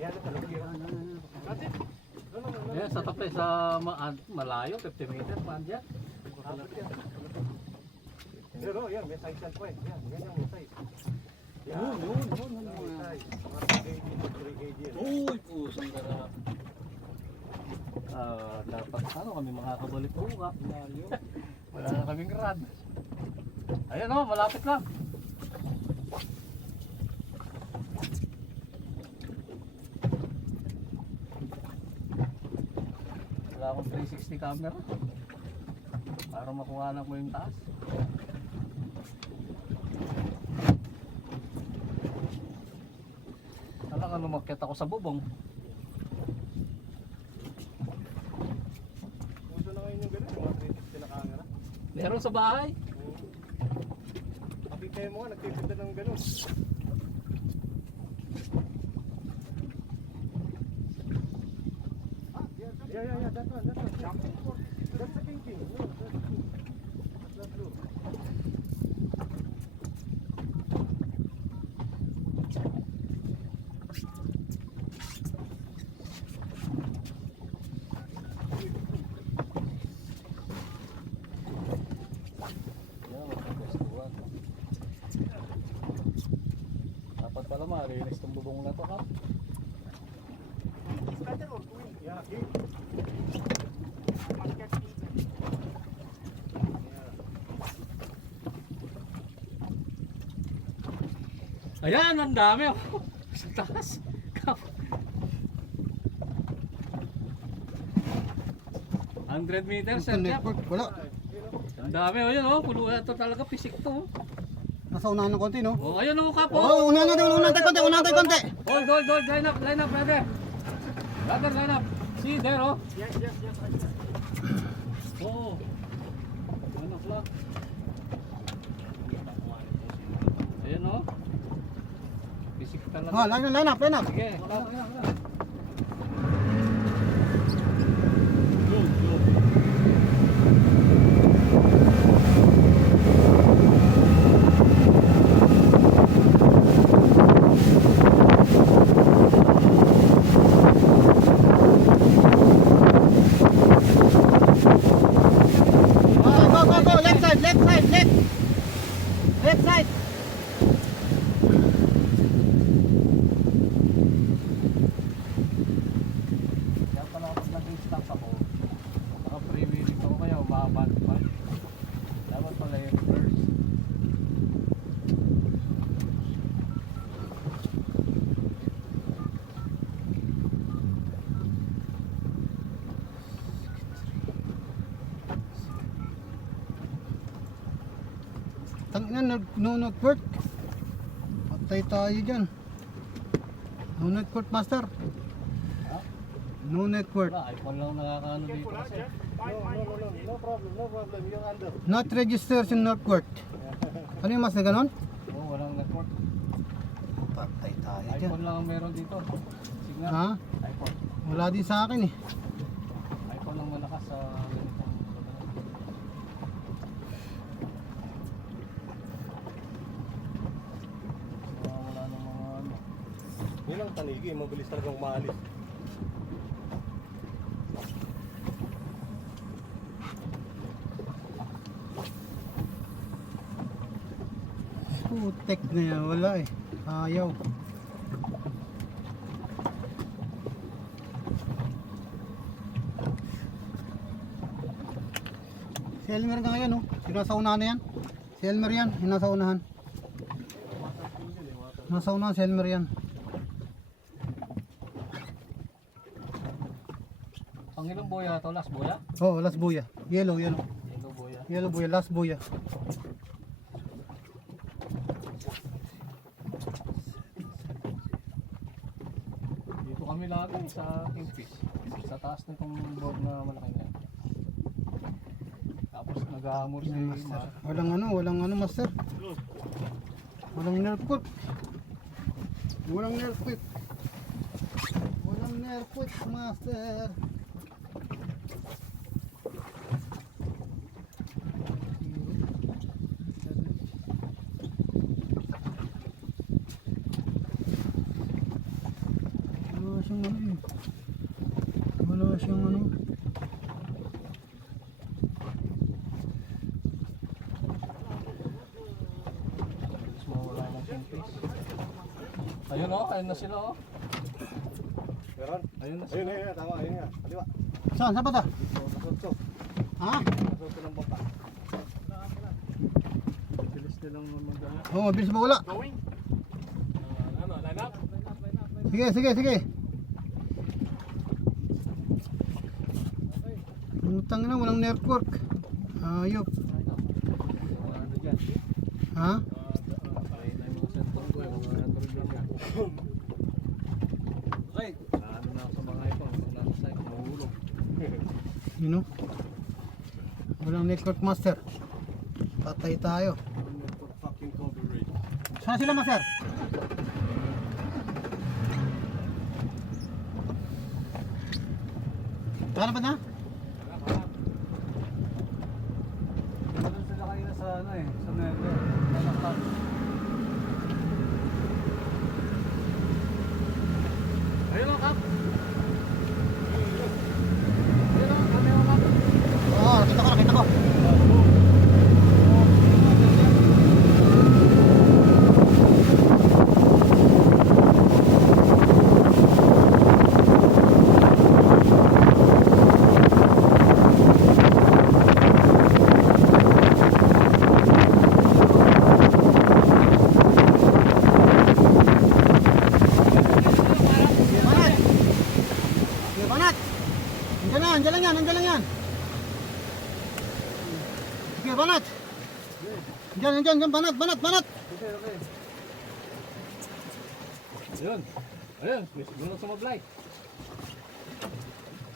Ayan, sa tapos sa malayo, 50 meters, paan dyan? Pero yan, may size yan po eh. Yan yung may size. Yun. May size. Mga 3 kg yan. Uy, pusang garap. Dapat ano kami makakabalik po ka. Wala na kaming rad. Ayan o, malapit lang. Wala akong 360 camera para makuha mo yung taas. Talagang lumakit ako sa bubong. Uso na ngayon yung gano'n, yung mga 360 na camera. Meron sa bahay. Kapitay mo nga, nagtitinda ng gano'n. Yeah, that one. That's the king. No, that's blue. Dapat pala marinis itong bubong na to, ha? Yeah, king. Ayan, ang dami oh. Sa taas. 100 meters, sir. Wala. Ang dami oh, yun oh. Puno na to talaga, pisik to. Nasa unahan ng konti, no? Oh, ayun oh, kapo. Oh, unahan natin konti. Hold, line up, brother. Brother, line up. See there oh. Yes. Oh. 1 o'clock. Ayan oh. Pisik talaga. Ah, line up. Sige, wala. Go. Left side. Kaya pala kapag nag-stop ako, naka-freewheeling ako kaya umabant pa. Dapat pala yung reverse. Tangina, no network. Patay tayo dyan. No network, master. Ha? No network. Wala, iPhone lang nakakaano dito kasi. No problem. You're under. Not registration network. Ano yung master, ganon? Oo, walang network. Patay tayo dyan. iPhone lang ang meron dito. Signal. Ha? iPhone. Wala din sa akin eh. iPhone lang malakas sa ganitong lugar. Wala ng mga ano. Yun ang tanigi, mabilis talagang maalis. Putek na yan, wala eh. Ayaw. Si Elmer ka ngayon, oh. Sino nasa unahan na yan? Si Elmer yan, yung nasa unahan. Nasa unahan si Elmer yan. Ang ilang boya to, last boya? Oh, last buya. Yellow. Yellow boya. Yellow buya, last buya. Dito kami lagi sa Kingfish. Sa taas na itong board na malaki na yan. Tapos nag-aamor si Ma. Walang ano, master. Walang nerfput. Walang nerfput, master. ano eh. Wala siyang ano. Tapos mawala ng kingfish. Ayun oh, ayun na sila oh. Meron? Ayun na sila. Ayun, tama, ayun nga. Kaliwa. Saan? Saan ba ito? Nasotso. Ha? Nasotso ng bata. Bilis nilang mag-ano. Oo, mabilis mawala. Going? Ano, line up? Sige, sige, sige. Utang na, walang network. Ayop. Ano dyan? Ha? Ay, na yung mga cellphone ko, yung mga Android lang yan. Okay. Ano na ako sa mga ito, nasa site, mahulog. Yun o. Walang network master. Patay tayo. For fucking coverage. Saan sila master? Kala ba na? Nandun sila kanina sa ano eh, sa network. Nalakad. Ayun o, Kap. Ayun o, kami o, Kap. Oo, nakita ko, nakita ko. Sige, banat! Sige, banat! Nandiyan lang yan, nandiyan lang yan. Sige, banat! Nandiyan, banat, banat, banat! Okay, okay. Ayun. Ayun, doon sa mablay.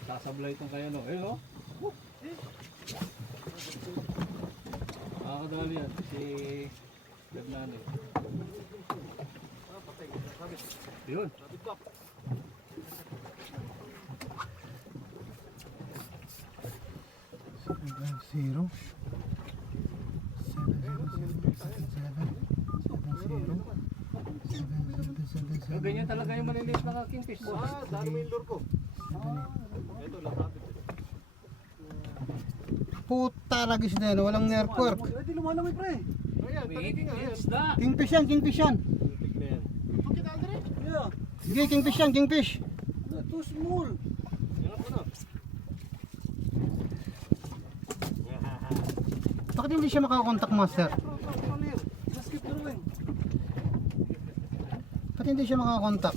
Sasablay itong kaya no. Ayun o. Nakakadali yan. Si Bernano. Ayun. 7-0 So, ganyan talaga yung maliliit na kingfish. Daan mo yung lure ko. Ito, lapapit. Puta lagi siya na walang network. Di lumalamay pre. Ayan, tagiging nga. Ayan. Isda. Kingfish yan, kingfish yan. Tig na yan. Bakit Andre? Yeah. Sige, kingfish yan, kingfish. Too small. Yan po na. Bakit hindi siya makakontak master? Just keep drawing. Bakit hindi siya makakontak?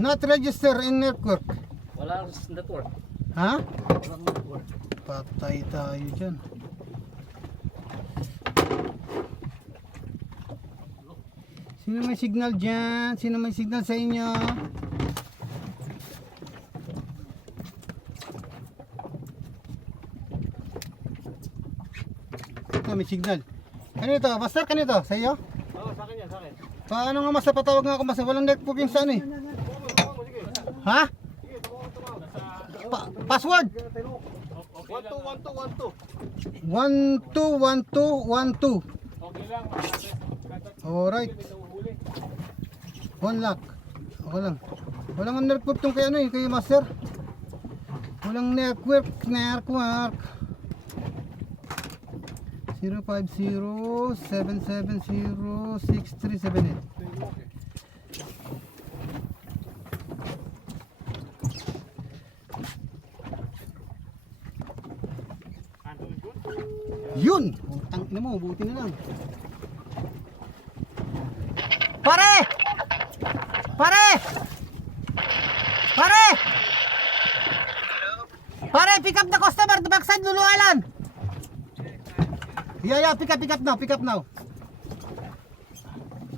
Not register in network. Wala network. Ha? Walang network. Patay tayo dyan. Sino may signal dyan? Sino may signal sa inyo? Ito may signal. Kanito? Master, kanito? Sa iyo? Oo, sa akin yan, sa akin. Paano nga master? Patawag nga ako master. Walang network yung sa ano eh. Sige. Ha? Sige, tumawag. Password? 121212. 121212. Okay lang. Alright. One lock. Okay lang. Walang network tong kay ano eh, kay master. Walang network. 050-770-6378. Yun! Putang ina mo, buti na lang. Pare! Pare! Pare! Pare, pick up the customer to backside Lulu Island. Yeah, pick up now.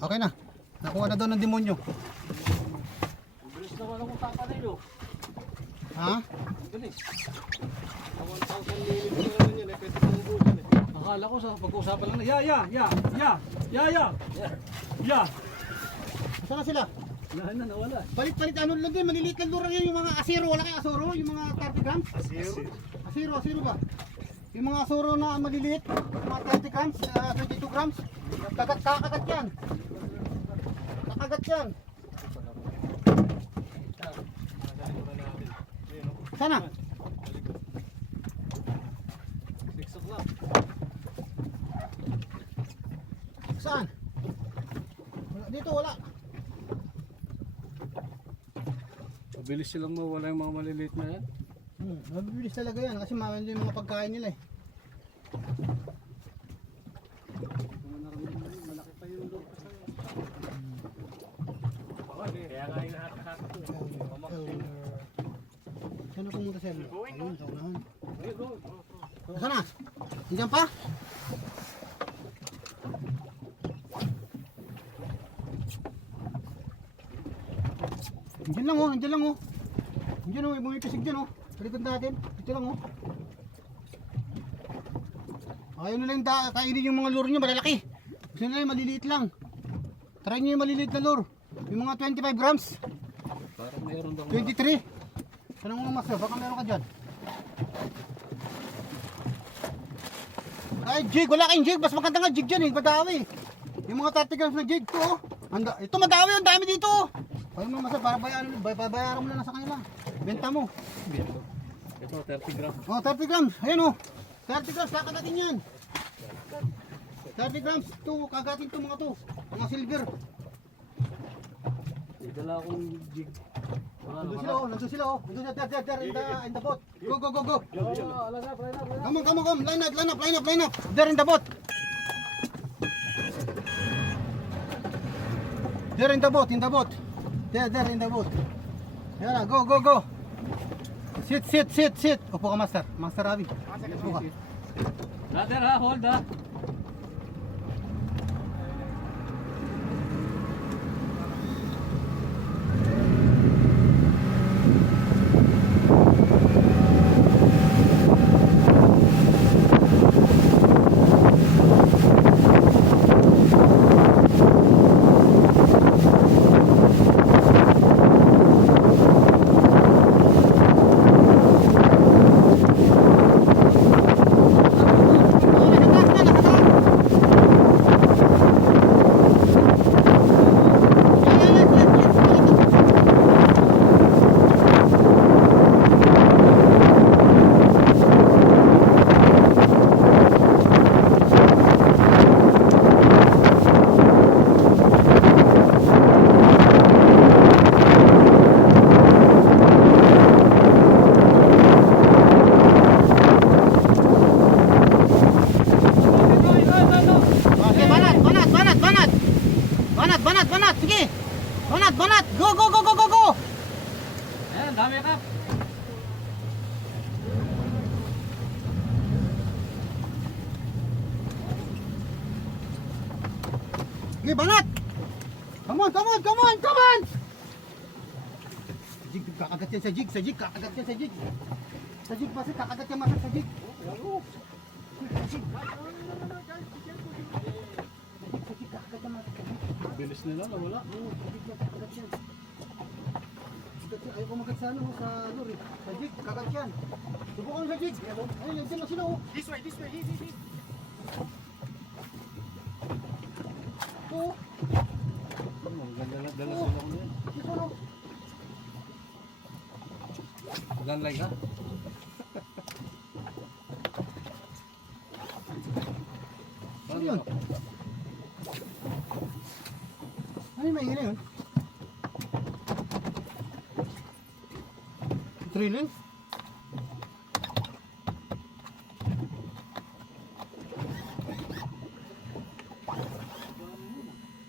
Okay na. Nakuha na doon ng demonyo. Bilis naman akong takanilo. Ha? Bilis. 1,000 limit na naman yan, pwede kong ubusan eh. Akala ko sa pag-uusapan lang na, ya. Saan na sila? Nawala. Palit-palit ano lang din, maliliit lang lurang yan, yung mga asiro, wala kayo asoro, yung mga 30 grams. Asiro ba? Yung mga asoro na maliliit, mga 30 grams, 22 grams, kakagat yan. Kakagat yan. Sana? 6 o'clock. Saan? Dito wala. Mabilis silang mawala yung mga maliliit na yan. Mabibilis talaga yan kasi mawala yung mga pagkain nila eh. Malaki pa yung loob kasi. Kaya nga yung lahat-lahat ito. Saan ako pumunta sir? Ayun, sa unahan. Saan na? Diyan pa? Diyan lang oh, diyan lang oh. Diyan oh, may bumipisig dyan oh. Palikod natin, dito lang oh. Ayaw nila yung kainin yung mga lure nyo, malalaki. Gusto nila yung maliliit lang. Try nyo yung maliliit na lure. Yung mga 25 grams. Parang mayroon daw. 23. Saan ang master? Baka meron ka dyan. Ay, jig. Wala kayong jig. Mas maganda nga jig dyan eh. Madawi. Yung mga 30 grams na jig ko. Oh. Ito madawi. Ang dami dito. Paano mo master? Para bayaran mo na sa kanila. Benta mo. Ito, 30 grams. Oh, 30 grams. Ayan oh. 30 grams. Kakagatin yan. 30 grams. Ito. Kagatin ito mga to. Mga silver. Dala akong jig. Nandun sila oh. Nandun sila oh. Nandun sila. There in the boat. Go. Line up. Come. Line up. There in the boat. There in the boat. There in the boat. Yan na, go. Sit. Upo ka, Master. Master Ravi. Upo ka. Brother ha, hold ha. Banat. Sige. Banat. Go. Ayan, dami ka. Sige, banat. Come on. Jig, kakagat yan sa jig. Sa jig, basta kakagat yan sa jig. Bilis nila, nawala. Ayaw ko magat sa ano, sa lure. Sa jig, kagat yan. Subukan sa jig. Ayun, nandiyan na sila oh. This way. Oo. Ang ganda na, dala sila ko yan. Dito no. Ganlay ka? Ano yun? Ano yung maingin na yun? Drilling?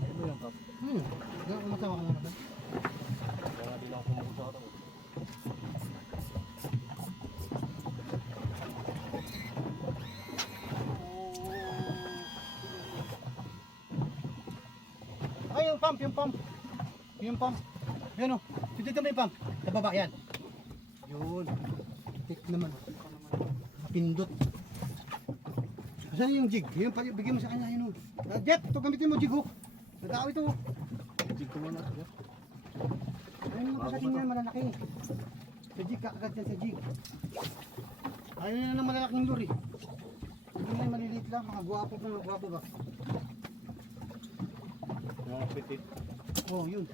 Ano yan, Kap? Masama ka naman. Baka di lang ako pumunta ako. Ay, yung pump. Yan o. Dito may pump. Sa baba, yan. Yun. Tik naman. Pindot. Saan yung jig? Yung bigyan mo sa kanya yun o. Jeff, ito gamitin mo jig o. Nagkakaw ito o. Jig ko muna. Ayun yung kagating yan, malalaki. Sa jig, kakagat yan sa jig. Ayun na ng malalaking lure. Hindi na yung maliliit lang, mga guwapo ba? Petit. Oh, yun.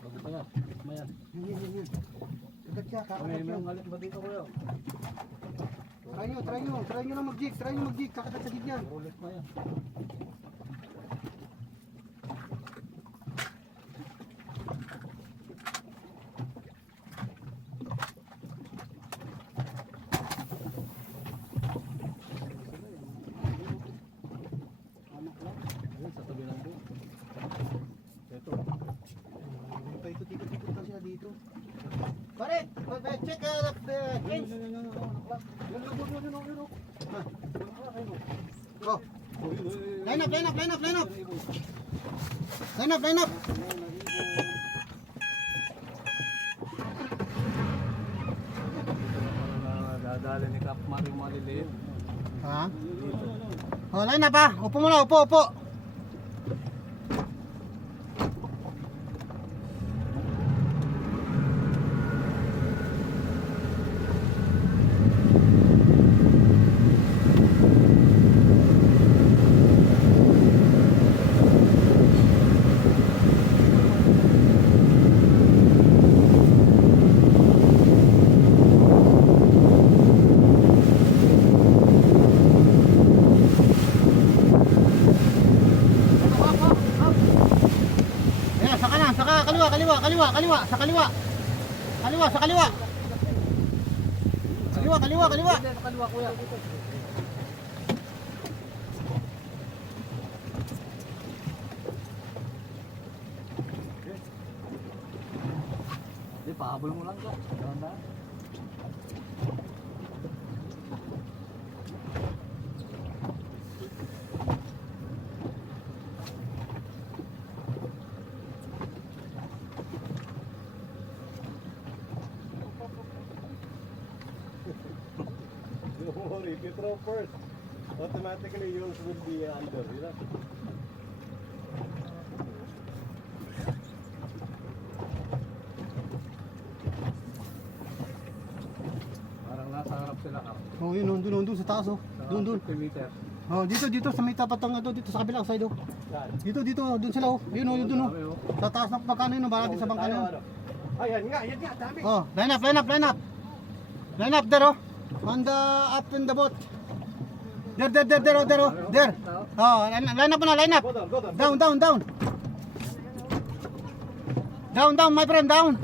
Bago pa yan. Mayan. Yan. Kagat siya, kakagat May yun. galit ba dito kuya? Try nyo na mag-jig, kakagat sa jig yan. Ulit na yan. Ayun, sa tabi ng buo. Ito. Paikot-ikot lang sila dito. Pare, check James. Go. Line up. Dadali ni Kap Mario maliliit. Ha? Oh, line up ha. Upo muna, upo. Ayan, saka kaliwa, sa kaliwa. Kaliwa. Hindi, sa kaliwa kuya. Hindi, pahabol mo lang ka. Dahan-dahan. Don't worry, if you throw first, automatically yours will be under, you know? Parang nasa harap sila Kap. Oh, yun, doon sa taas oh. Sa Doon. 50 meter. Oh, dito sa may tapat ng dito sa kabilang side oh. Yan. Dito, doon sila oh. Yun oh, yun doon oh. Dami, oh. Sa taas ng pagkano yun, baka sa bangka na yun. Ayan nga, dami. Oh, line up. Line up there oh. On the up in the boat. There oh. There. Oh, line up na, line up. Go down. Down, my friend, down.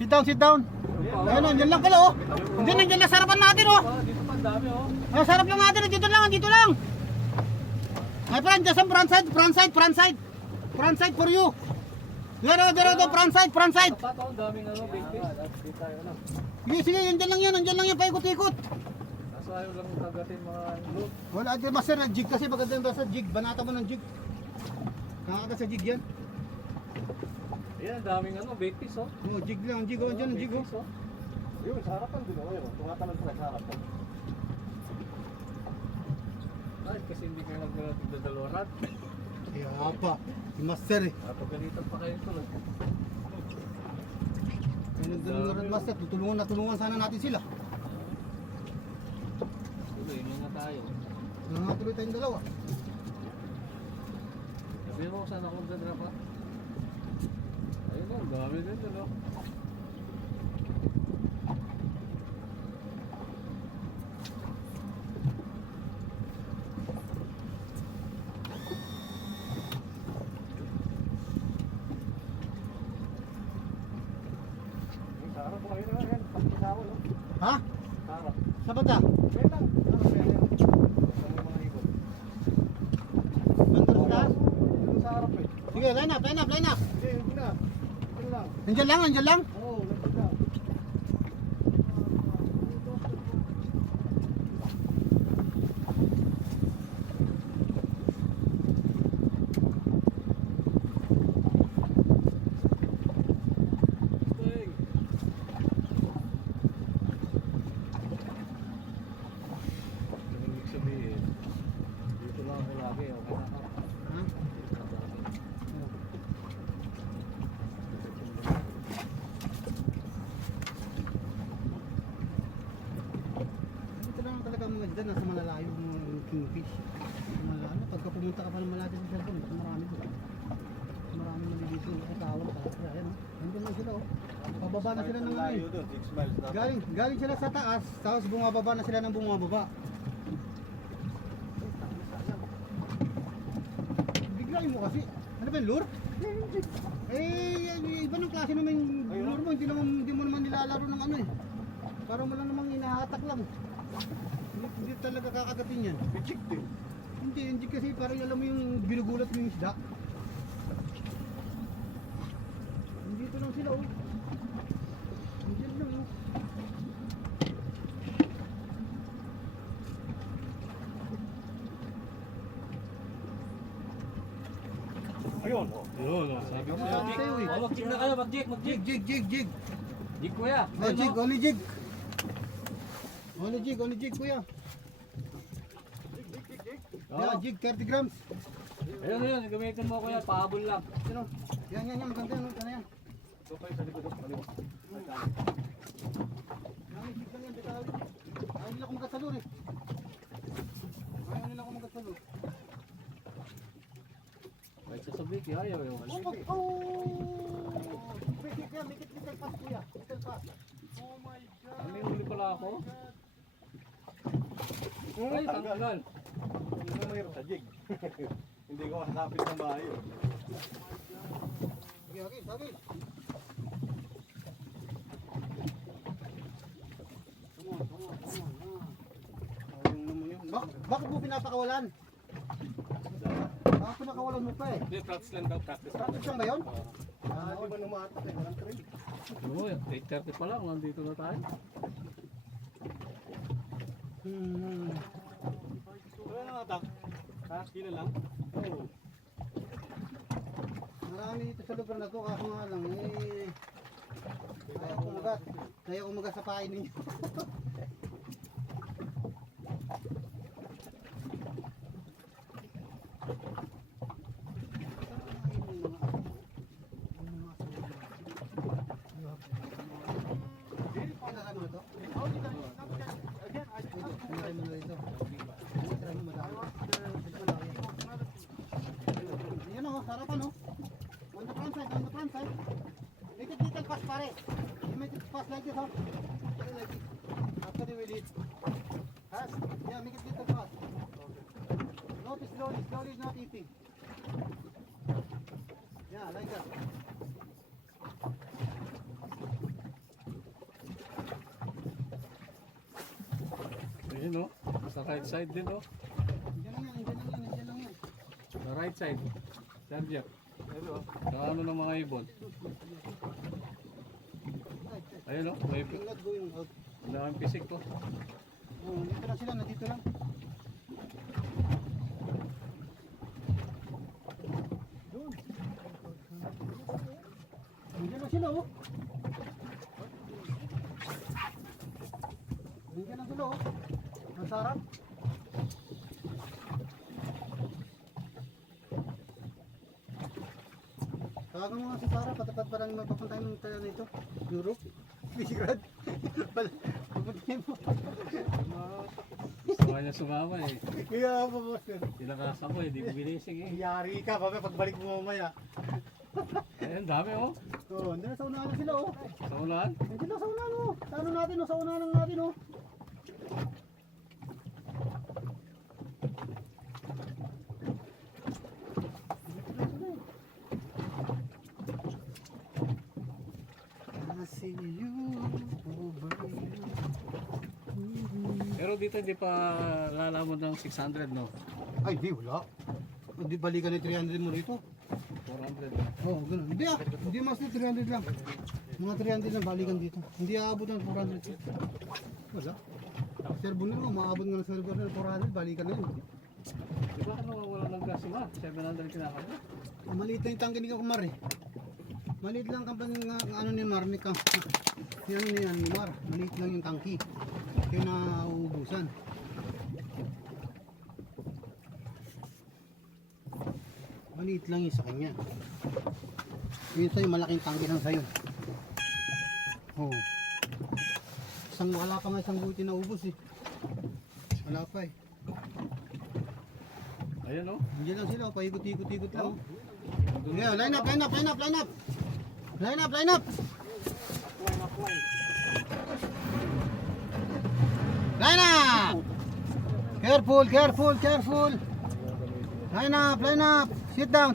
Sit down. Ayun, nandiyan lang pala oh. Hindi, nandiyan lang sa harapan natin oh. Dito pa, dami oh. Ay, sa harap lang natin, dito lang. My friend, just front side. Front side for you. There, front side. Tapat oh, daming ano, big fish. Sige, nandiyan lang yan, paikot-ikot. Kaso ayaw lang kagatin mga loot. Wala, di master, jig kasi maganda ba sa jig, banata mo ng jig. Nakaka sa jig yan. Ayan, daming ano, big fish oh. Oh, jig lang, jig oh, andyan ang jig oh. Big fish, oh. Yun, sa harapan din ako yun. Tumatalon sila sa harapan. Ay, kasi hindi kayo nagdadaloran. Kaya pa, si master eh. Pagalitan pa kayo tulad. Kaya nagdalungan master, tulungan sana natin sila. Tuloy, nga tayo. Tuloy tayong dalawa. Sabi mo, saan ako magdadrop ha? Ayun oh, dami din doon oh. Sa harap ko ngayon, ayan. Pagkisawa, no? Ha? Sa harap. Sa banda? Ayan lang. Sa harap, ayan. Sa mga ikot. Banda sa taas? Yung sa harap eh. Sige, line up. Hindi, yun na. Yun lang. Nandiyan lang. Oo, nandun lang. Ding! Ang ibig sabihin, dito lang ako lagi, okay na ka. Ha? pumunta ka pa ng malapit sa cellphone, mas marami doon. Mas marami malilito sa tawag sa kaya ayan oh. Nandun lang sila oh. Pababa na sila ng ano eh. doon, 6 miles na. Galing sila sa taas, tapos bumababa na sila ng bumababa. Biglayin mo kasi. Ano ba yung lure? Iba ng klase naman yung lure mo, hindi mo naman nilalaro ng ano eh. Parang mo lang namang inahatak lang. Hindi talaga kakagatin yan. Pichik din. Hindi kasi parang alam mo yung binugulat mo yung isda. Dito lang sila oh. Diyan lang oh. Ayun. Yun, sabi ko Sabi sa'yo. sa'yo eh. Oh, mag-jig na kayo, mag-jig. Jig. Jig kuya. Oh, jig, only jig. Only jig kuya. Yeah, jig 30 grams. Ayun, gamitin mo kuya, pahabol lang. Yan oh. Yan, maganda yan. Ano yan? Ito pa yung sa likod. Kaliwa. Yan, jig lang yan, detalye. Ayaw nila kumagat sa lure eh. Ayaw nila kumagat sa lure. Kahit sasabi, ayaw yun. Oh! Pwede kaya, make it little pass kuya. Little pass. Oh my God. May huli pala ako. Ay, tanggal. Hindi mo mahirap sa jig. Hindi ko masapit ng bayo. Okay, sabi. Come on. Ayun naman yun. Bakit mo pinapakawalan? Bakit pinakawalan mo pa eh? Hindi, practice lang daw, practice. Practice lang ba yun? Di ba numatak eh? Walang trail. Oo, 8:30 pa lang, nandito na tayo. Wala nang atak. Ha? Kilo lang? Oo. Marami dito sa lugar na to, kaso nga lang eh. Kaya kumagat sa pain ninyo. Yan o, sarapan o. On the front side. Make it little fast pare. You make it fast like this, huh? Like this. After you will eat. Fast? Yeah, make it little fast. Not slowly is not eating. Yeah, like that. Ayun o, sa right side din o. Diyan lang yan. Sa right side. Charger. Ayun o. Sa ano ng mga ibon. Ayun o, may You're not going out. daming pisik ko. Oh, dito lang sila, nandito lang. Nandiyan lang sila oh. Nandiyan lang sila oh. Ang sarap. Tawagan mo nga si Sarah, patapad parang mapapuntahin ng tayo nito. Europe. Visegrad. Pupuntahin mo. Gusto nga niya sumama eh. Kaya po boss. Tinakasan ko eh, di ko binising eh. Yari ka, pagbalik mo mamaya. Ayun, dami o. Oh, nandiyan na sa unahan na sila oh. Sa ulan. Nandiyan na sa unahan oh. Sa ano natin oh, sa unahan natin oh. See you over you. Pero dito hindi pa lalamon ng 600 no? Ay, di wala. Hindi balikan ni 300 mo rito. 400 na. Oh, ganun. Hindi ah. Hindi mas ni 300 lang. Mga 300 lang balikan dito. Hindi aabot ng 400. Wala. Servo na mo, maabot nga ng servo na 400, balikan na yun. Di ba ano wala ng gas si Mar? 700 kinakabit. Maliit na yung tangke ni Kumar eh. Maliit lang kampanya nga ano ni Mar ni Kam. Yan ano yan ni Mar. Maliit lang yung tangki. Kaya nauubusan. Maliit lang yung sa kanya. Yun sa'yo, malaking tangke lang sa'yo. Oh. Wala pa nga isang buti na ubos eh. Wala pa eh. Ayan oh. Diyan lang sila, oh. Paikot-ikot-ikot lang. Oh. Yeah, line up. Line up. Line up. Line up. Careful. Line up. Sit down.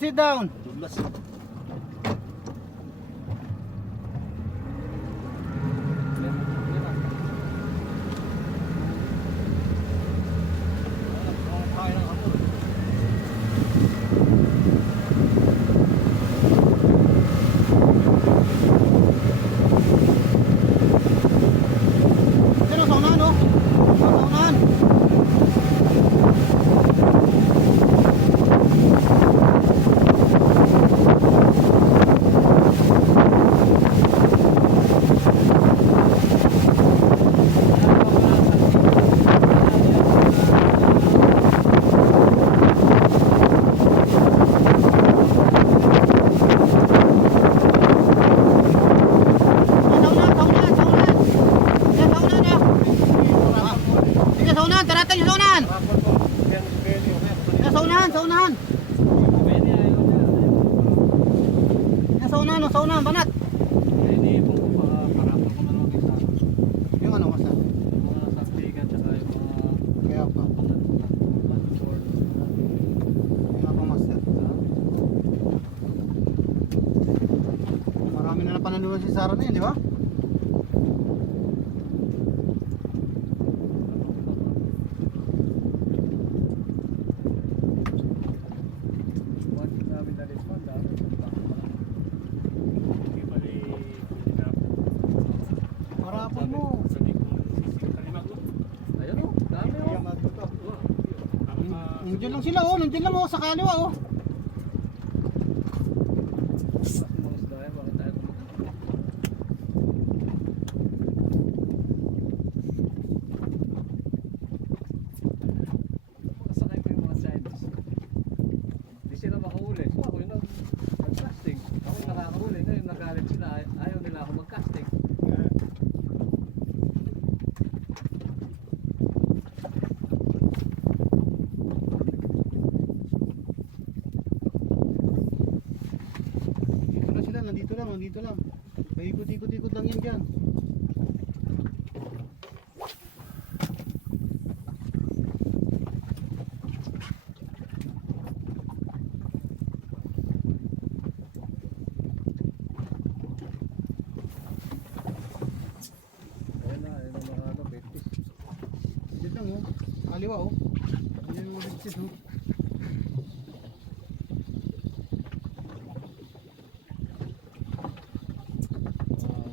Sino sa unahan, oh? Sa unahan. Sa unahan, banat. Hindi po parang ako na lang isa. Yung ano, masa? Yung mga sastigan tsaka yung mga Kaya pa. Yung mga master. Marami na napanalunan si Sarah na yun, di ba? Marapon mo. Ayun oh, dami oh. Nandiyan lang sila, oh. Nandiyan lang, oh. Sa kaliwa, oh. Mga isda yan, bakit tayo tumakas? Masakay ko yung mga Chinese. Hindi sila makahuli. So ako yung nag-casting. Ako yung nakakahuli. Ngayon nagalit sila. Ayaw nila ako mag-casting. Dito na sila, nandito lang. Paikot-ikot lang yan dyan. Ayun ang mga ano, betis. Dito lang, oh. Kaliwa, oh. Yan yung ligsis, oh.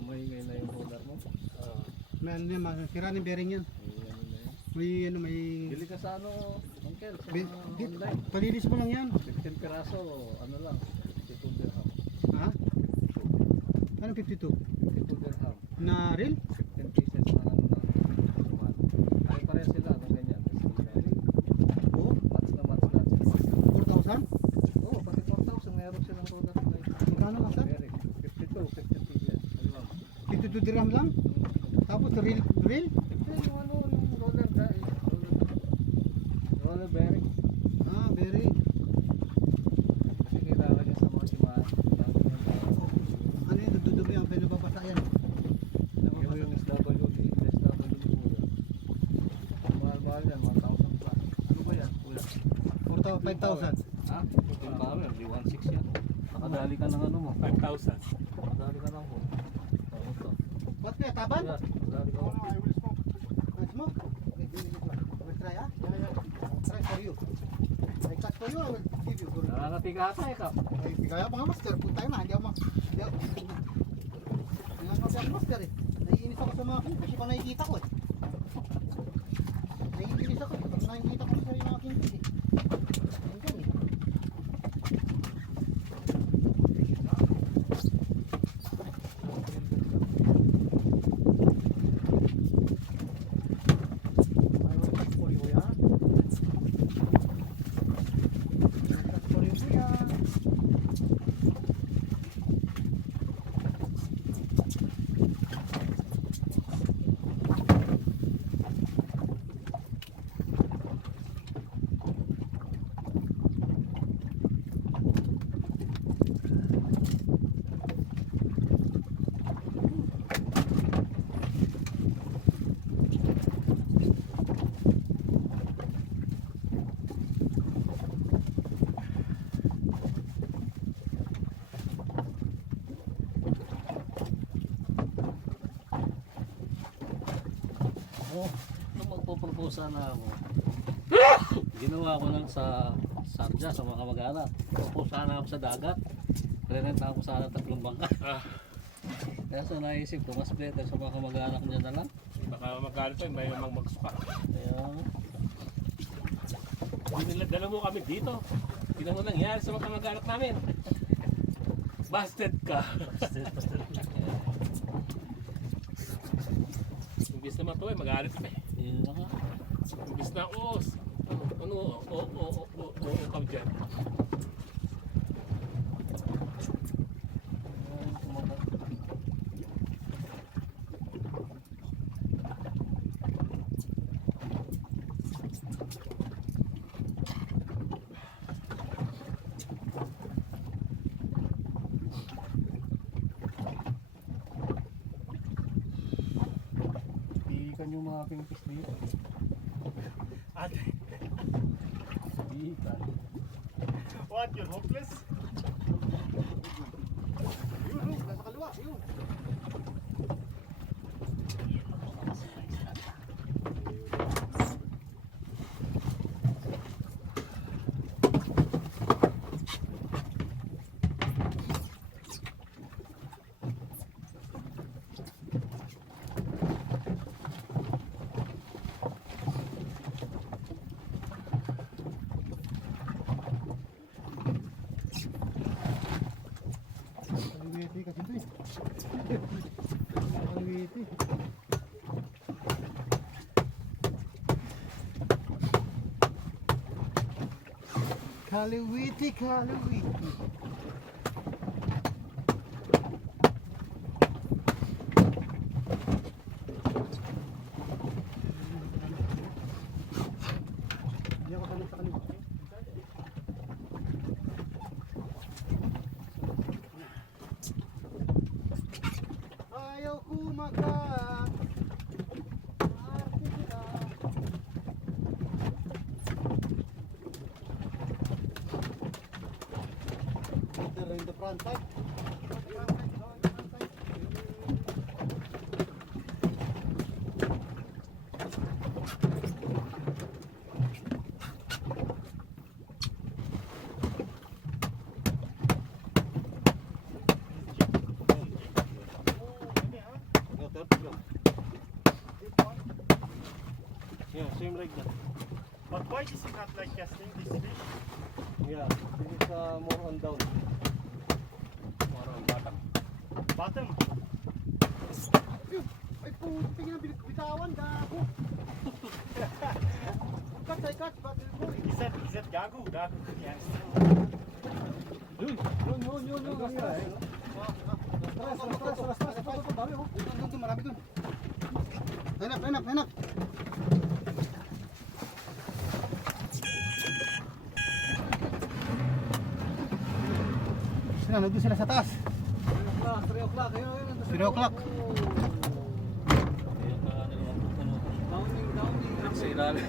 Maingay na yung roller mo. May ano yan, masira ng bearing yan. Ay, ano na yun. May Bili ka sa ano, Uncle, sa Bi- online. palinis mo lang yan. 15 piraso, ano lang, 52 dirham. Ha? Anong 52? 52 dirham. Na reel? 15 pieces na ano na. Pare-pareha sila, ano ganyan. Oo. Mats na. 4,000? Oo, pati 4,000 meron silang roller. Magkano lang, sir? 52 pieces. Ano lang. 52 dirham lang? Tapos reel? Ito yung ano, yung roller guys. Roller bearing. Ah, bearing. Kasi kailangan niya sa mga simahan. Ano yun? Dudumi ang pwede babasa yan. Yung SWD, mahal-mahal yan, 1,000 plus. Ano ba yan, kuya? 5,000. Ha? Yung power, di 1,600 yan. Nakadali ka ng ano mo? 5,000. Nakadali ka ng mo. Oo to. What kaya? Taban? Kuya, nakadali ka ng mo. Smoke? We'll try, ah? Try for you. I cut for you, I will give you for you. Nakakatiga ata eh ka. Ay, kaya pa nga master, puta na, hindi ako hindi ako master eh. Naiinis ako sa mga king kasi kung nakikita ko eh. Naiinis ako pag nakikita ko sa mga king eh. Hanggang eh. I will cut for you, yeah? Cut for you, yeah. nung magpo-propose sana ako, ginawa ko lang sa Sarja, sa mga kamag-anak. Propose sana ako sa dagat. Rent ako sana 3 bangka. Kaya so naisip ko, mas better sa mga kamag-anak niya na lang. Baka magkano pa, may namang magsuka. Kaya, Dala mo kami dito. Tingnan mo nangyari sa mga kamag-anak namin. Busted ka. Imbis na matuloy, mag-aalit kami. yun na nga. Imbis na, kami dyan. Ayun, kumagat. Iikan yung mga pingpis dito. Ate, Iikan. what? You're hopeless? Yun, nasa kaliwa, yun. Kaliwiti kasi ito eh. Kaliwiti. Kaliwiti, kaliwiti. Hindi ako tanong sa kaliwa. Ayaw kumagat. Enter in the front side. Yeah, same like that. But why is it not like casting this fish? Yeah, this is more on down. More on bottom. Bottom. Ay puti nga bitawan gago. Cut, ay cut, battle boy. Is that gago? Gago. Yes. Yun. Dami oh. Doon, marami doon. Hanap. Sila, nandun sila sa taas. 3 o'clock. 3 o'clock. Downing. Sa ilalim.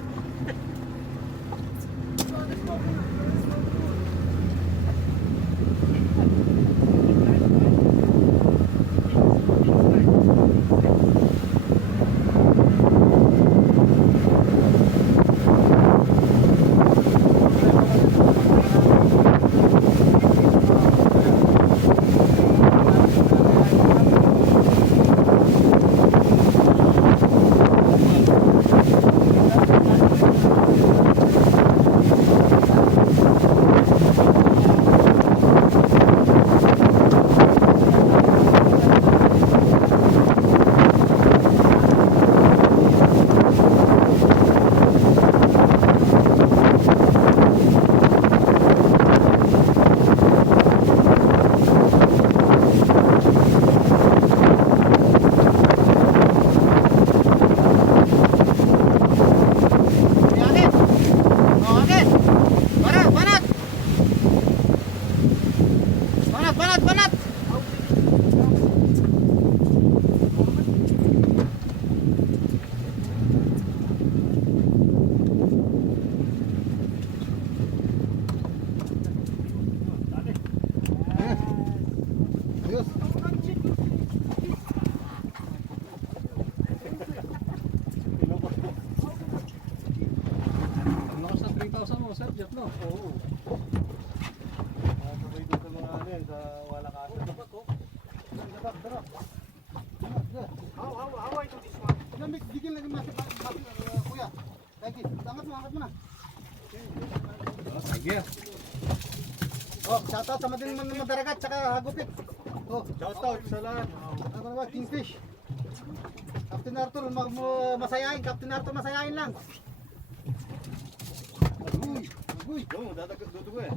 Banat! Ayos. no? Oo. Sabay doon sa mga ano yan, sa wala ka. Dabak. How I do this one? Yan, bigyan lang yung kuya. Thank you. Angat mo na. Tiger. Oh, shoutout sa madaragat, tsaka hagupit. Oh, Shout out sa lahat. ano ba, kingfish. Captain Arthur, masayahin. Captain Arthur, masayahin lang. Aguy. Yung, dadagat dudugo eh.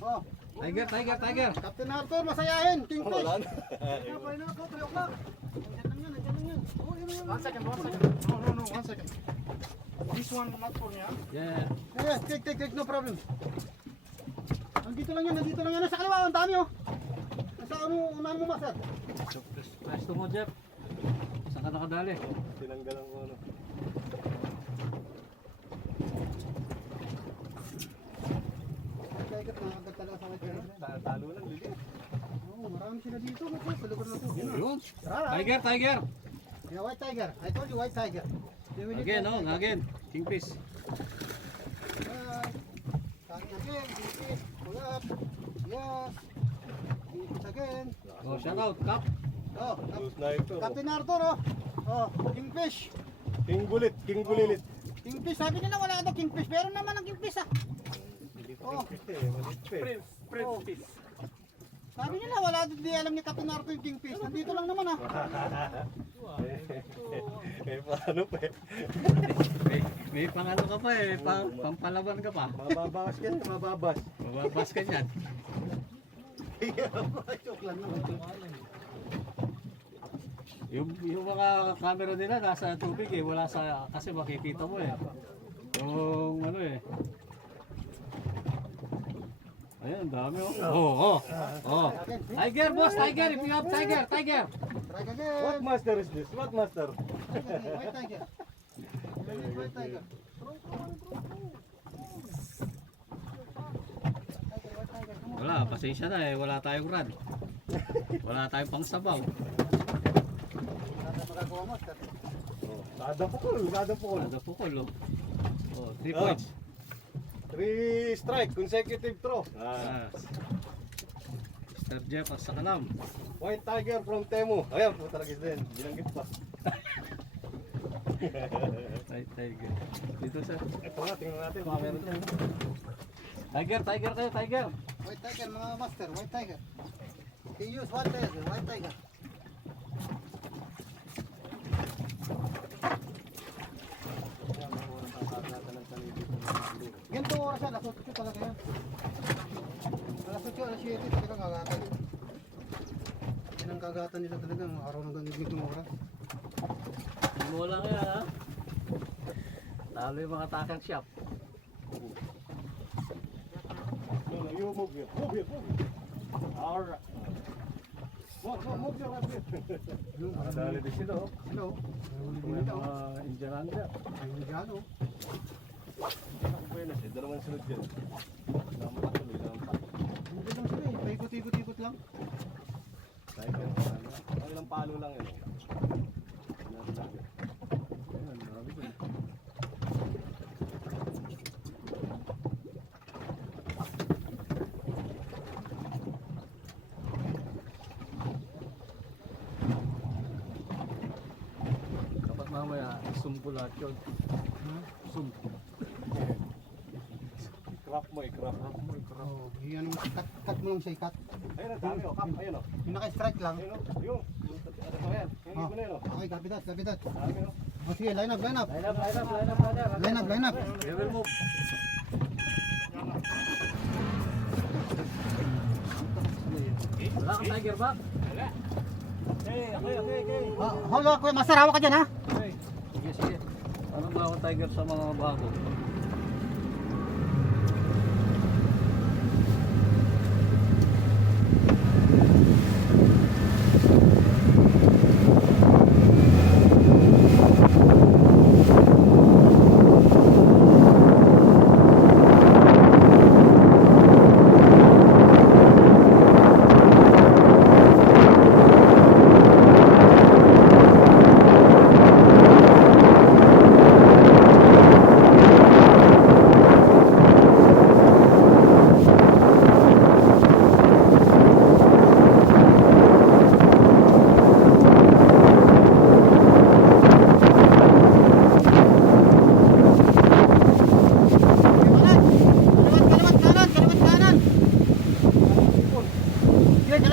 Oh, Tiger. Captain Arthur, masayahin. Kingfish. Wala na. Pwede na ako, 3 o'clock. Nandiyan lang yan. Oh, yun. 1 second. No, 1 second. This one not for me, huh? Yeah. Yes, take, no problem. Nandito lang yan. Sa kaliwa, ang dami oh. Nasa unahan mo, master. Pwesto mo, Jeff. Saan ka nakadali? Tinanggalan ko ano. Tiger, nakagad talaga sa akin. Talo lang, lili. Oh, marami sila dito. Sa lugar na to. Yun. Tara. Tiger. Yeah, white tiger. I told you white tiger. You will eat Again, white no? tiger. Again. Kingfish. Kanin again. Kingfish. Pull up. Yes. Kingfish again. Oh, shout out. Cap. Oh, Blue sniper. Captain Arthur oh. Oh, kingfish. King Bulilit. Kingfish. Sabi nila wala daw kingfish. Meron naman ang kingfish ah. Hindi ko Oh. kingfish eh, malit pa eh. Prince. Sabi nila wala di alam ni Captain Arthur yung kingfish. Nandito lang naman ah. Eh, paano pa eh? May pangano ka pa eh. Pampalaban ka pa. Mababas ka yan, mababas. Mababas ka dyan. Joke lang naman. Yung mga camera nila nasa tubig eh. Wala sa... Kasi makikita mo eh. Yung ano eh. Ayun, dami oh. Oh. Tiger, boss, tiger. If you have tiger. Try again. What master is this? What master? White tiger. White tiger. Wala, pasensya na eh. Wala tayong rad. Wala tayong pangsabaw. Kada magagawa mo, sir. Kada pukol. Ada pukol oh. Oh, 3 Ah. points. 3 strike, consecutive throw. Mr. Jeff sa kalam. White tiger from Temu. Ayan po talaga din. Binanggit pa. Tiger. Dito sa Ito nga, tingnan natin. Baka meron tayo. Tiger kayo, tiger. White tiger, mga master. White tiger. You use white tiger. White tiger. Ganito oras yan. Alas 8 talaga yan. Alas 8, alas 7 talaga kagatan. Yan ang kagatan nila talaga. Araw ng ganitong oras. Mo lang yan ha. Lalo yung mga takang shop. No, you move here. Move here. Alright. Move your right here. Dali din sila oh. Hello. May mga Indian under. Ay, Indiano. Dalawang sunod yan. Naman ako, may naman pa. Hindi lang sila eh. Paikot-ikot lang. Tiger. Ilang palo lang yun. Ayun, marami din. Dapat mamaya sumpo lahat yun. Sumpo. Crop mo eh, crop. Oh, yan ang cut mo lang siya i-cut. Ayun ang dami oh, kap, ayun oh. Yung naka-strike lang. Ayun oh, yung. Ano ba yan? Yung Oh. ibo na yun oh. Okay, copy that. Dami oh. Oh, sige, line up. Line up. Line up. We will move. Wala kang tiger ba? Okay. Hold on, kuya. Master, hawak ka dyan, ha? Sige. Anong ba akong tiger sa mga bago?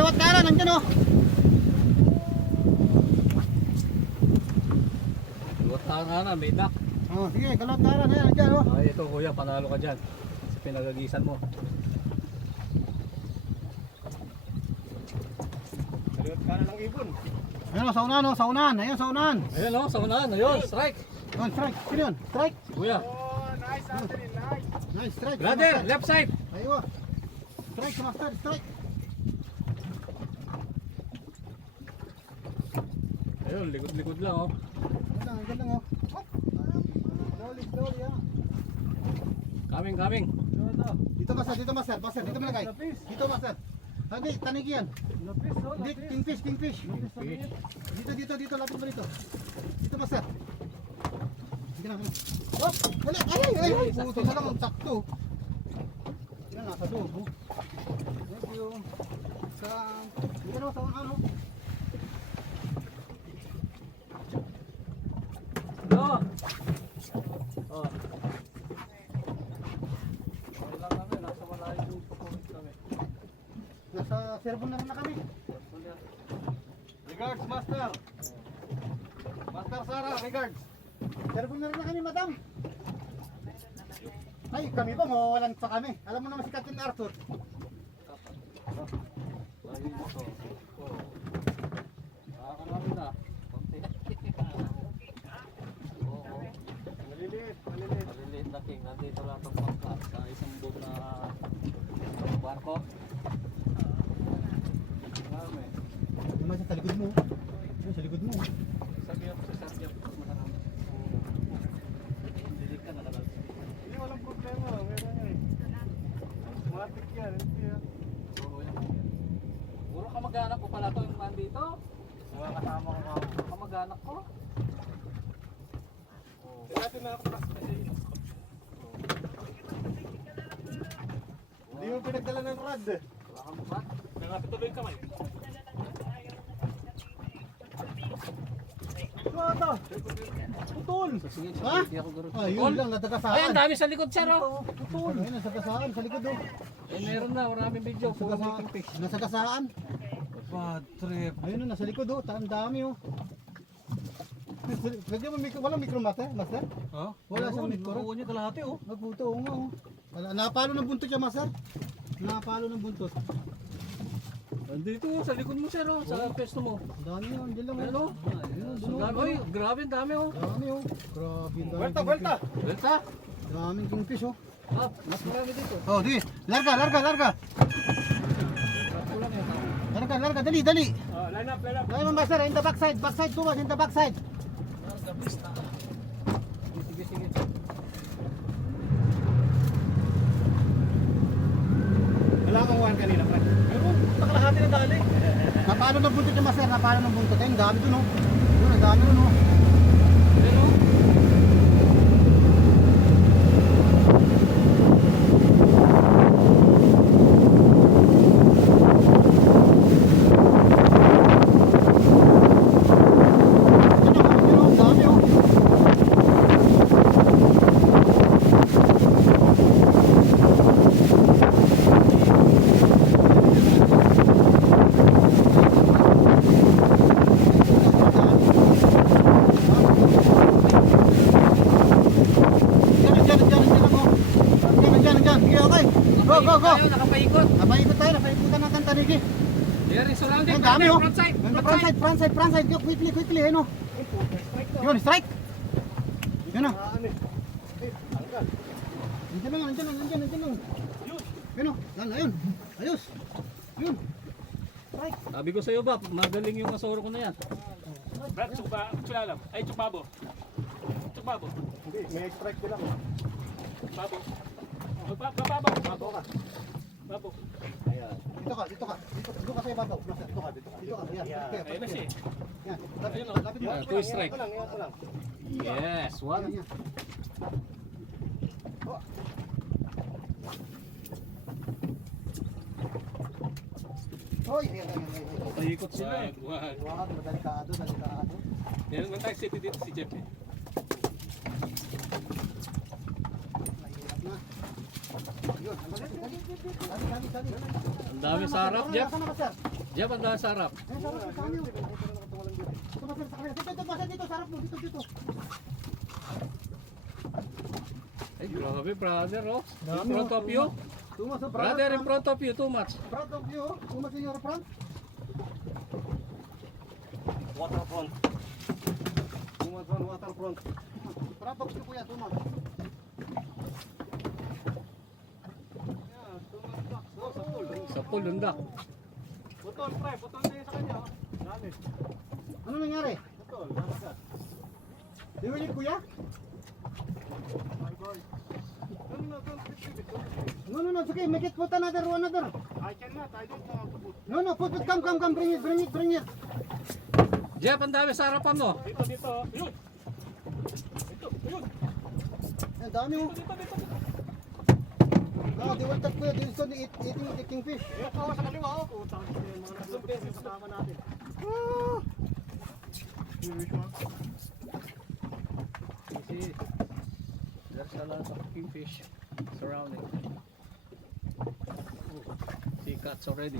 Kalawat kanan, nandiyan oh. Luwat na, may duck. Oh, sige, kalawat kanan, ayan, nandiyan oh. Ay, ito kuya, panalo ka dyan. Sa pinagagisan mo. Kaliwat ka na ng ibon. Ayun oh, saunan oh, saunan. Ayun, saunan. Ayun o, sa unahan. Ayun, strike. Ayun, strike. Sino yun? Strike. Kuya. Oh, nice Anthony, nice. Nice, strike. Brother, left side. Ayun. Strike, si Master, strike. Ayun, likod-likod lang oh. Ganun lang oh. Hop. Slowly, slowly ah. Coming. Dito Master, Master, dito malagay. Dito Master. Hindi, tanigi yan. Hindi, kingfish. Dito, lapit mo dito. Dito Master. Sige na. Hop, wala. Ay. Puto na lang ang sakto. Yan, nasa loob oh. Thank you. Dito na, sa ano. No. Oh. Okay lang kami, nasa malayo yung performance kami. Nasa servo na kami. Regards, Master. Master Sara, regards. Servo na kami, madam. Ay, kami ba mawawalan pa kami? Alam mo naman si Captain Arthur. Ayun ito. Oh. Nakakalamin na. Konti. Oo. Maliliit. Maliliit na king. Nandito lang ang bangka sa isang boat na barko. Marami. Naman sa likod mo. Ayun, sa likod mo. Sabi ako sa sarjap. Dilig ka nakalala. Hindi, walang problema. Meron yan. Matik yan. Hindi yan. Oo, yan. Puro kamag-anak ko pala to yung nandito. Mga kasama ko mga. Kamag-anak ko. Natin na ako kasi. Hindi mo pinagdala ng rod eh. Wala kang bukat. Nakapituloy yung kamay. Ito. Putol. Sige, Ha? hindi ako garo. Ah, yun lang, natagasaan. Ay, ang dami sa likod sir oh. Putol. Ayun, nasagasaan, sa likod oh. Eh, meron na, maraming video. Puro making fish. Nasagasaan. Bad trip. Ayun oh, nasa likod oh. Ang dami oh. Lagyan mo walang micro master, master? Ha? Wala siyang micro. Oo niya kalahati oh. Nagputo, oo nga oh. Wala, napalo ng buntot siya, master. Napalo ng buntot. Andito sa likod mo sir oh, sa pesto mo. Ang dami yun, dyan lang Ano? oh. Ayun, Ang dun, dami, oy, grabe ang dami oh. Dami oh. Grabe, ang dami. Vuelta, vuelta. Belta. Daming kingfish oh. Ah, mas marami dito. Oh, di. Larga. Kulang yan. Larga, dali. Oh, line up. Lagay mo, master, in the backside too much, in the backside. Sige. Wala kang one kanina, Fred. Pero nakalahati na dali. Napalo ng buntot yung master, napalo ng buntot. Ayun, dami dun oh. Yun, ang dami dun oh. Pero, Yun, ang dami oh. Diyan. Sige, okay. Go. tayo, nakapaikot. Napaikutan ng Tantanigi. There is surrounding. Ang dami oh. Front side. Front side. Go, quickly, ano. Yun, strike. Yun oh. Nandiyan lang. Yun oh. Ayun. Ayos. Yun. Strike. Sabi ko sa iyo ba, magaling yung asoro ko na yan. Brad, tsulalam. Ay, tsukbabo. Hindi, may strike din ako. Babo. Babo. Ayan. Dito ka sa ibabaw. Dito ka. Yan. Ayun na siya. Yan. Ayun, Lapit mo. Ah, two strike. Iyan ko lang. Yes, one. Yan. Hoy, yan. Paikot sila eh. Wag. Wag, delikado. Meron man tayo city dito si Jeff eh. Mahirap na. Yun, dali. Ang dami sa harap, Jeff. Nasaan na ba, sir? Diyan banda sa harap. Ayan, sarap sa kanya. Ito ba sir, sa kanya. Dito, Master, dito, sarap mo. Dito. Ay, grabe, brother, oh. In front of you. Tumas, oh, Brother, in front of you, too much. Front of you. Tumas in your front. Waterfront. Tumas on waterfront. Front of you, kuya, tumas. Yan, tumas back. Oh, sa pool. Sa pool, lundak. Putol, pre. Putol na yun sa kanya. Oh. Dami. Ano nangyari? Putol. Nakagat. Diwilit, kuya? My God. No, don't retrieve it. Don't retrieve it. No, it's okay. Make it put another. I cannot. I don't know how to put. No, put it. Come. Bring it. Jeff, ang dami sa harapan mo. Dito. Ayun. Ayun. Ang dami mo. Dito. They will touch kuya. This is eating fish. Yes, ako sa kaliwa. Oh, putang. Yung mga naglupit sa kasama natin. Which one? You see, there's a lot of kingfish surrounding. Oh, see cats already.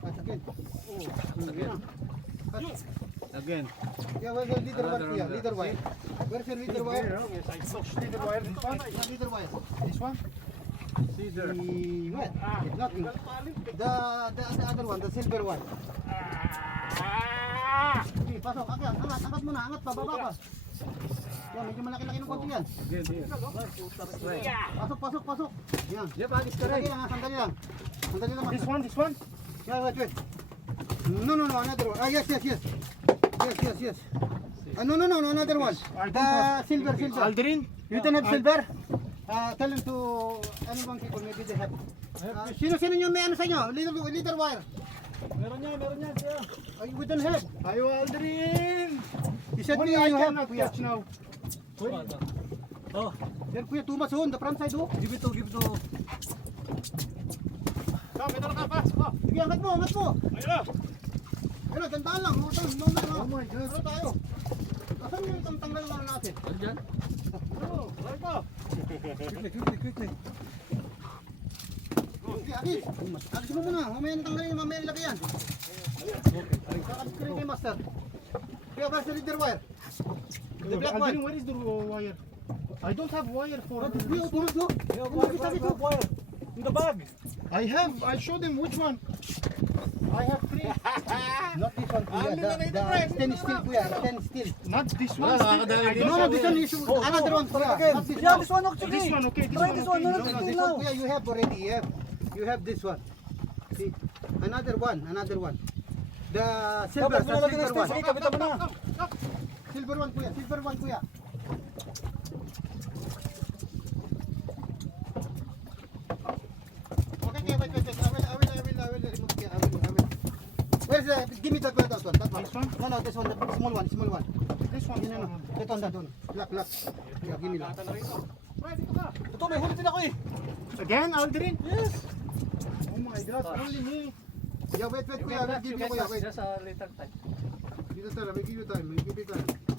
Catch again. Again. Again. Yeah, where's your leader wire Another kuya? on the- Leader wire. Where's your leader wire? Yes, I saw leader wire. This one. Leader wire. This one. See there. What? Nothing. The other one, the silver one. Okay, pasok. Angat mo na. Angat pa. Baba pa. Yan, medyo malaki-laki ng konti yan. Again here. Right. Pasok. Yan. Jeff, agis ka Sandali rin. lang. Sandali lang. This one. Yeah, wait. No, another one. Yes. Yes. No, another one. The silver. Aldrin. You don't have silver? Tell him to, ano bang people, maybe they have. Sino yung may ano sa inyo? Leader wire. Meron yan. Sir. We don't have. Ayo, Aldrin. You said me I you have, cannot kuya. catch now. Oh, Yan kuya, too much on the front side oh. give it to. Come, ito na ka pa. Sige, angat mo. Ayun. Ano, tandaan lang. No, oh my God. Ano tayo? Asan yung itong tanggal lang natin? Andyan. Right pa. Quickly. Okay, Agis. Agis mo muna. Mamaya tanggalin, mamaya nilagay yan. Kakabit ko rin kay Master. Kuya, where's the leader wire? The black one. Aldrin, where is the wire? I don't have wire for. Kuya, tulog no? Wire. In the bag. I showed him which one. I have three. Not this one, kuya. The stainless steel, kuya. Stainless steel. Not this one. Wala, nakakadali I dito. don't No, have this one is another one, kuya. Not this one. This one okay. This one, okay. This Try one, this one, okay. no, No, this one, kuya, you have already. You have this one. See, another one. The silver, the silver one. Sige, kapitan mo na. Silver one, kuya. Okay, wait. I will remove here. I will. Where's the? Give me that one. That one. This one? No, this one. The small one. This one. No. That one. Lock. Yeah, give me that. Ito, may huli din ako eh. Again, Aldrin? Yes. Oh my God, only me. Yeah, wait, kuya. I will give you, kuya. Wait. Just a little time. Give you time.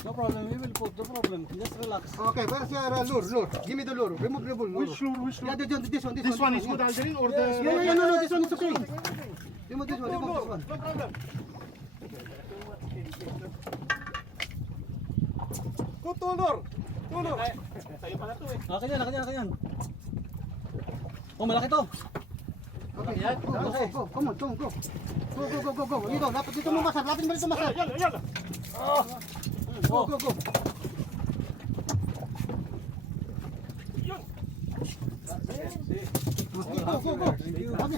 No problem, we will put, no problem. Just relax. Okay, where's your lure? Give me the lure. Remove the lure. Which lure? Yeah, this one. This one is good, Aldrin, or the... No, this one is okay. Remove this one. No problem. Tulor. Sa'yo pala to eh. Akin yan. Oh, malaki to. Okay, go. Come on, go. Go. Dito, lapit dito mo, Masar. Lapit mo dito, Masar. Ayan. Go. Go.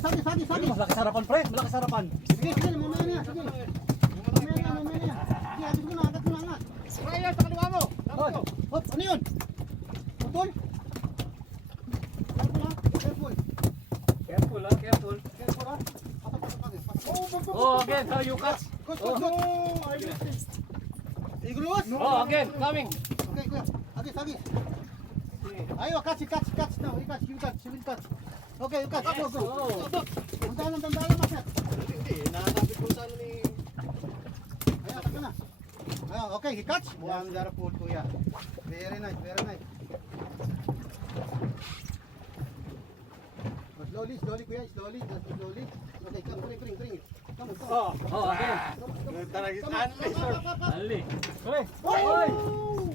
Sagi. Malaki sa harapan, pre. Malaki sa harapan. Sige, mamaya na. Sige, agad mo na, angat. Raya, sa kaliwa mo. Hop, ano yun? Putol? Careful, Careful. ha? Pasok. Oh, again, how you catch? Go. I missed it. Igulus? Oh, again, coming. Okay, kuya. Agis. Ayo, catch now. You catch. Okay, you catch. Go. Tandaan, Masar. Hindi, nakakapit ko sa ano ni... Ayan, taka na. Ayan, okay, he catch. Wonderful, kuya. Very nice. Slowly, kuya. Slowly. Okay, come, bring it. Come on. Oh, Oh, okay. Taragis Anli, sir. Ali.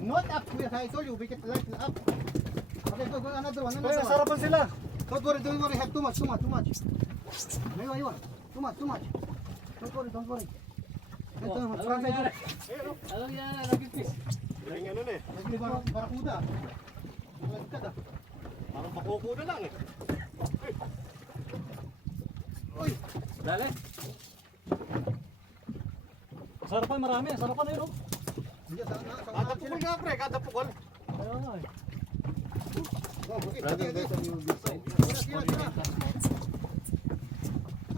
Not up, Kuya. I told you, we get light up. Okay, go, another one, Kuya, another one. sarapan sila. Don't worry, have too much. Ayun. Too much. Don't worry. Ito, Anong front side. nangyari? Anong nangyari? Nagipis. Yung ano na eh. Lagi barakuda. Malagkad ah. Parang makuko na lang eh. Uy, Dali. Sarapan marami. Sarapan na yun. Oh. hindi sa Kada pukol nga pre, kada pukol. Kaya nga eh. Oh, okay. Brother, Sige. better you decide. Tira.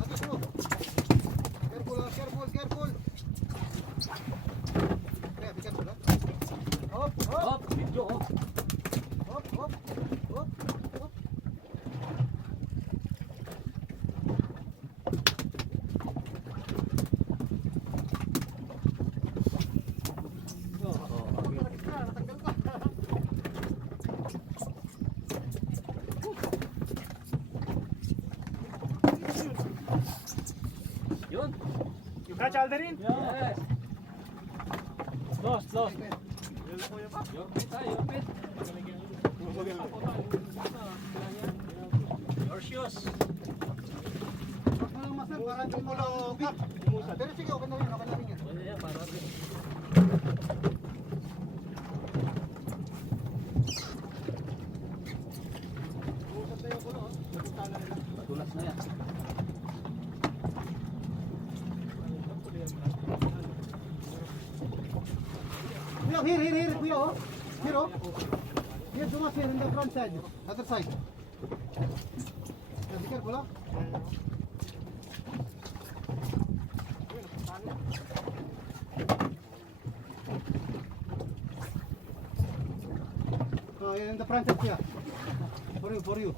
Agis mo. Careful. Kaya, be careful ah. Hop. Hop, video, hop. Hop. Yun. You catch Alderin? Yes. Lost. Your pit, ha? Your pit. Your shoes. Huwag mo lang masal, para di mo lang tubig. Pero sige, okay na rin yan. Pwede yan, para rin. Matulas na yan. Kuya, here, kuya, oh. Here, oh. Here, dumas here in the front side. Other side. Yeah, be careful, ah. Oh, yeah, in the front side, kuya. For you.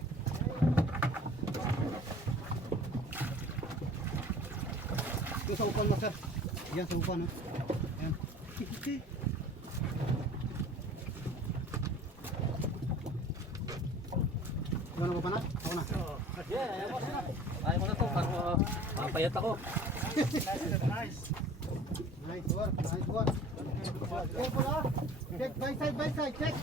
Ito sa upan mo, sir. Yan, sa upan, oh. Yan. Ano ba panat? Ako na. Yeah, ayaw mo na to. Para mapayat ako. Nice work. Careful ah. Check by side, check.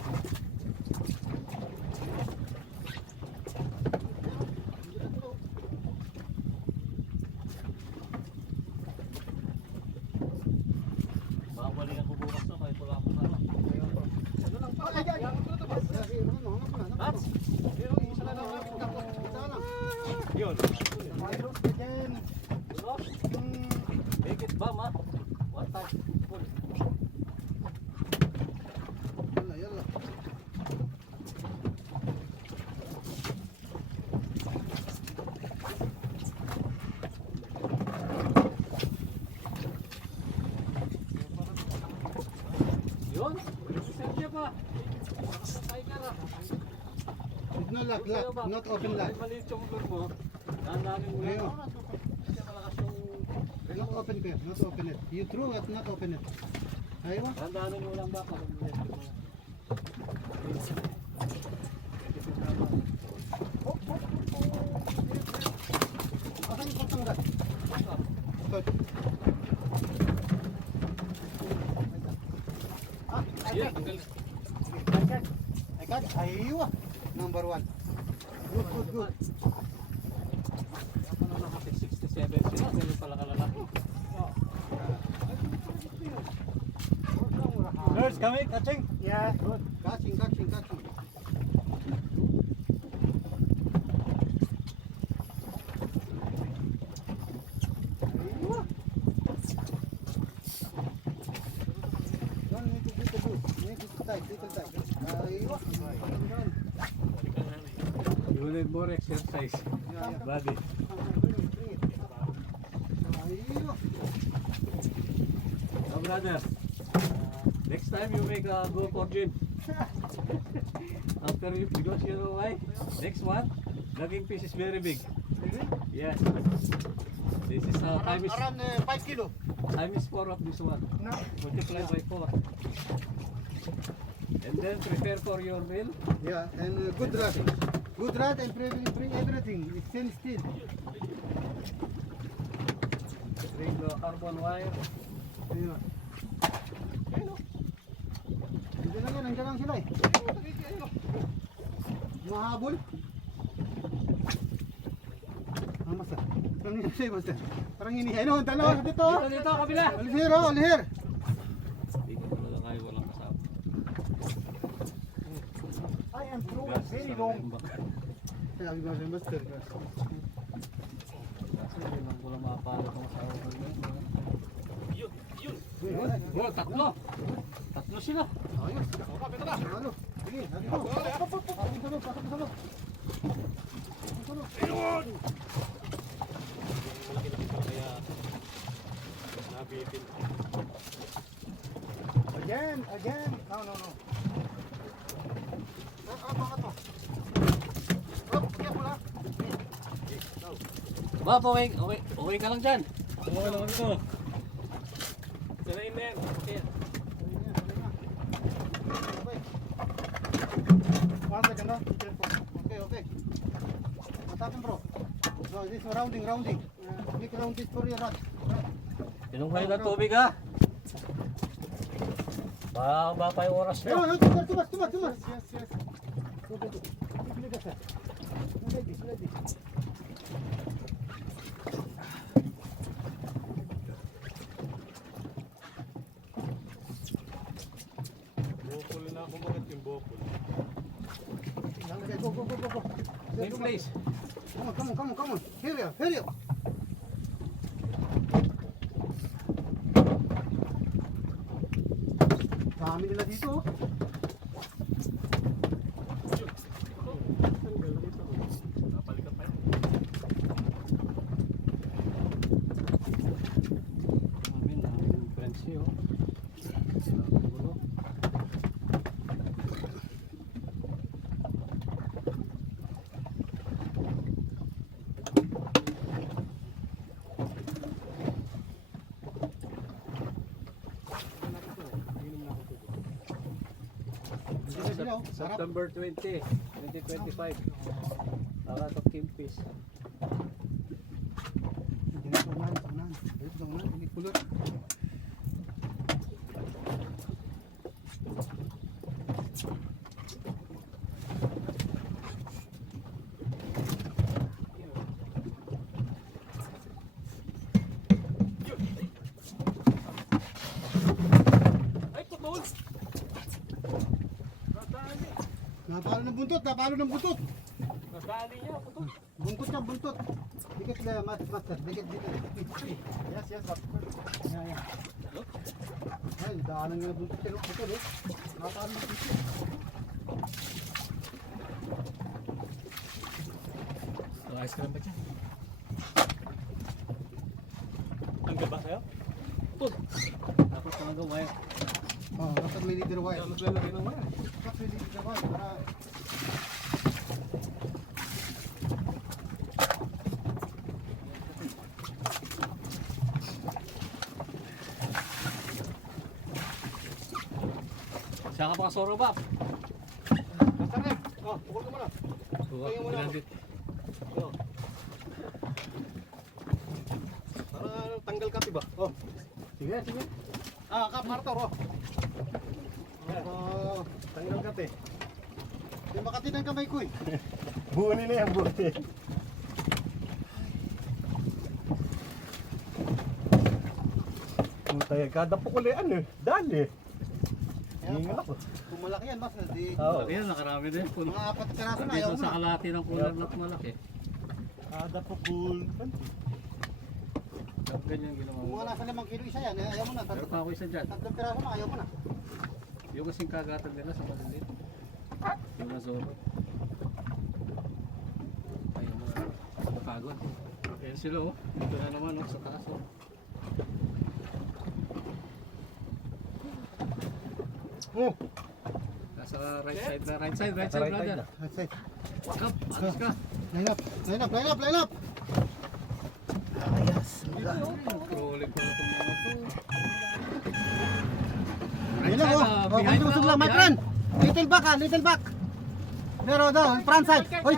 Babalikan ko bukas to. Kahit wala akong ano. Yun. Make it bam, ha? One time. Pull. Yalla. Yun. Set niya pa. Ay ka na. No lock, not open lock. Kahit maliit yung motor mo, dahan-dahanin mo lang. Ayun. Kasi malakas yung... Not open kuya, not open it. You threw it, not open it. Ayun. Dahan-dahanin mo lang baka. Asan yung pagtanggal? Ito. Yeah, tanggal. I got it. Ayun. Number 1. Good. Ako na lang kasi 67 sila, ganyan pala kalalaki. Nurse, kami, catching. Yeah. Good. Catching. Don't need to beat the boot. Make it tight, little tight. Ayun. You need more exercise. Body. Ayun. Oh, brother. Next time you make a go for gym. After you, because you know why? Next one, naging piece is very big. Yes. This is Around 5 kilo. time is 4 of this one. Multiply by 4. And then prepare for your meal. Yeah, and good rod. Good rod and bring everything. It's stainless steel. Ring carbon wire. Ayun o. Nandiyan lang yan, nandiyan lang sila eh. Mahabol. Ah, master. Parang hindi sa'yo, master. Parang hinihay. Ano, ang dalawa dito. Dito, kabila. Alihir o, alihir. Hindi ko talaga kayo walang kasama. I am throwing very long. Kaya ang gawin, master. Kasi hindi lang ko lang makapalo kung sa ako ngayon. Yun, yun. Oh, tatlo. Tatlo sila. Ayos. Ano? Sige, dito. Pasok sa loob, pasok sa loob. Pasok sa loob. Malaki na kita kaya nabitin. Again. No. Baka to. Oh, kaya pula. Bob, uwi ka lang dyan. Oo naman ko. Sanayin na yan. Okay. One second, no? Okay. What's happened, bro? So, this is rounding. Make round this for your rod. Inom kayo ng tubig ha. Ba pa yung oras Ayun, nyo. tumas. Yes. Go. Like this, sir. Like this. Bokol na ako bakit yung bokol. Okay, go. Same place. Come on. Hurry up. Dami nila dito. Oh. Napalikan pa yan. Amin, daming friends nyo. Daming gulo. Sila, oh. Sarap. September 20, 2025. Nakatok Kimpis. Dito sa unahan. Hindi kulot. Ay, putol! Napalo ng buntot. Nadali niya, putol. Buntot. Dikit na, master. Dikit dito. Yes. Yan. Ay, daanan nga na buntot. Putol, eh. Napalo ng buntot. Ayos ka lang ba dyan? Tanggal ba sa'yo? Tapos talaga wire. Oh, dapat may leader wire. Maglalagay ng wire. Dapat may leader wire. Para... Saan ka pa kasoro, Bob? Basta rin. Pukul ka muna. Kaya mo lang. Para tanggal ka diba? Sige. Kap Arthur. Tanggal ka te. Yung makati ng kamay ko eh. Buunin na yan, buunin. Putay, kada pukul ano, dali. Hingal ako. Kung malaki yan, mas di... Oo. Ayan, nakarami din. Kung Mga apat karaso na, ayaw dito mo sa na. kalahati ng cooler na malaki. Kada pukul. Ganyan ginawa Kung mo. wala sa 5 kilo isa yan, ayaw mo na. Meron pa ako isa dyan. Tatlong piraso na, ayaw mo na. Yung kasing kagatan nila sa malilit. Yung Azoro. Ayaw mo na. Napagod. Ayan sila oh. Ito na naman oh, sa taas oh. Nasa right side na. Right side brother. Right side. Up, alis ka. Line up. Trolling ko na itong mga to. Ayun lang, oh. Oh, kung tusog lang, my friend. Little back. Pero daw, front side. Uy,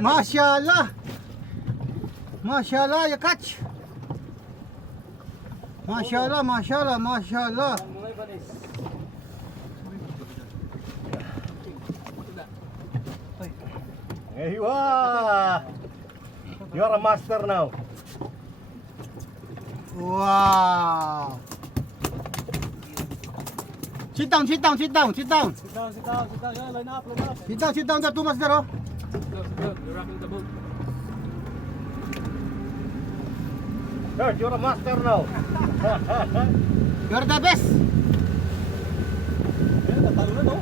mashallah. Mashallah, you catch. Mashallah, mashallah, mashallah. Hey, wow! You are a master now. Wow. Sit down, sit down, sit down, sit down. Sit down, sit down, sit down. Yeah, line up, line up. Sit down there, Thomas there, oh. Go. You're rocking the boat. George, you're a master now. You're the best. Ayan, natalo na to.